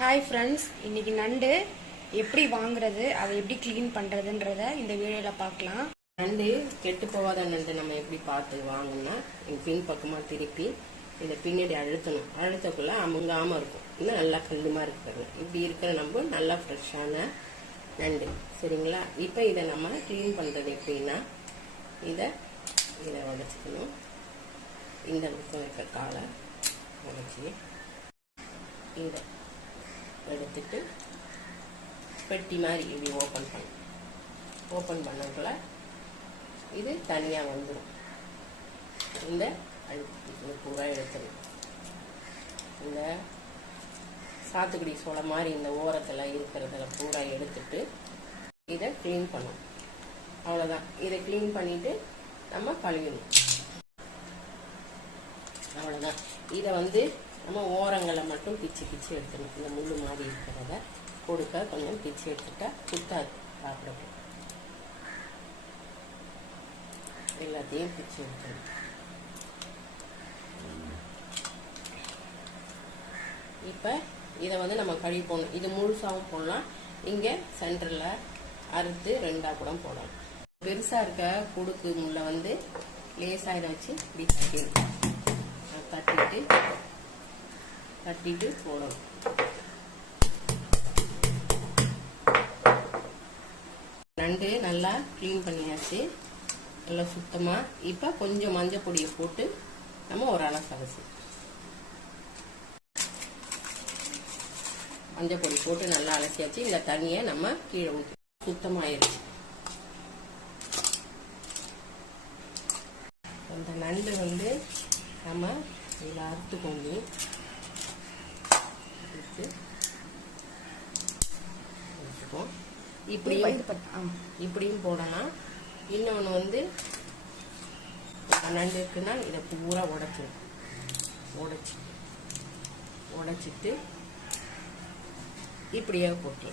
Hi friends, இன்னைக்கு நண்டு எப்படி வாங்குறது, அதை எப்படி க்ளீன் பண்ணுறதுன்றத இந்த வீடியோவில் பார்க்கலாம். நண்டு கெட்டு போகாத நண்டு நம்ம எப்படி பார்த்து வாங்கணும்னா, பின் பக்கமாக திருப்பி இதை பின்னாடி அழுத்தணும். அழுத்தக்குள்ள அமுங்காமல் இருக்கும். இன்னும் நல்லா கல்லுமா இருக்கிறது. இப்படி இருக்கிற நம்ம நல்லா ஃப்ரெஷ்ஷான நண்டு. சரிங்களா? இப்போ இதை நம்ம க்ளீன் பண்ணுறது எப்படின்னா, இதை உடைச்சிக்கணும். இந்த பக்கம் இருக்க காலை உடைச்சி இதை எடுத்துட்டு பெட்டி மாதிரி இப்படி ஓப்பன் பண்ணக்குள்ள இது தனியாக வந்துடும். இந்த அழுத்து பூரா எடுத்துடும். இந்த சாத்துக்குடி சோளை மாதிரி இந்த ஓரத்தில் இருக்கிறதுல பூரா எடுத்துட்டு இதை க்ளீன் பண்ணும். அவ்வளோதான். இதை க்ளீன் பண்ணிட்டு நம்ம கழுவிடணும். அவ்வளோதான். இதை நம்ம ஓரங்களை மட்டும் பிச்சு எடுத்துடணும். இந்த முள்ளு மாதிரி இருக்கிறத கொடுக்க கொஞ்சம் பிச்சு எடுத்துட்டா குத்தாது. சாப்பிடணும். எல்லாத்தையும் பிச்சு எடுத்துடணும். இப்போ இதை நம்ம கழுவி போடணும். இது முழுசாகவும் போடலாம். இங்கே சென்டரில் அறுத்து ரெண்டாக கூட போடலாம். பெருசாக இருக்க கொடுக்கு முள்ள லேசாக இதை வச்சு இப்படி தட்டிட்டு போடணும். நண்டு நல்லா க்ளீன் பண்ணியாச்சு. நல்லா சுத்தமாக. இப்போ கொஞ்சம் மஞ்சள் பொடியை போட்டு நம்ம ஒரு அலசு மஞ்சள் பொடி போட்டு நல்லா அலசியாச்சு. இந்த தண்ணியை நம்ம கீழே ஊற்றி சுத்தமாயிருச்சு. அந்த நண்டு நம்ம இதில் அறுத்து கொண்டு வச்சுப்போம். இப்படியும் போடலாம். இன்னொன்று நண்டு இருக்குன்னா இதை பூரா உடைச்சிட்டு இப்படியே போட்டு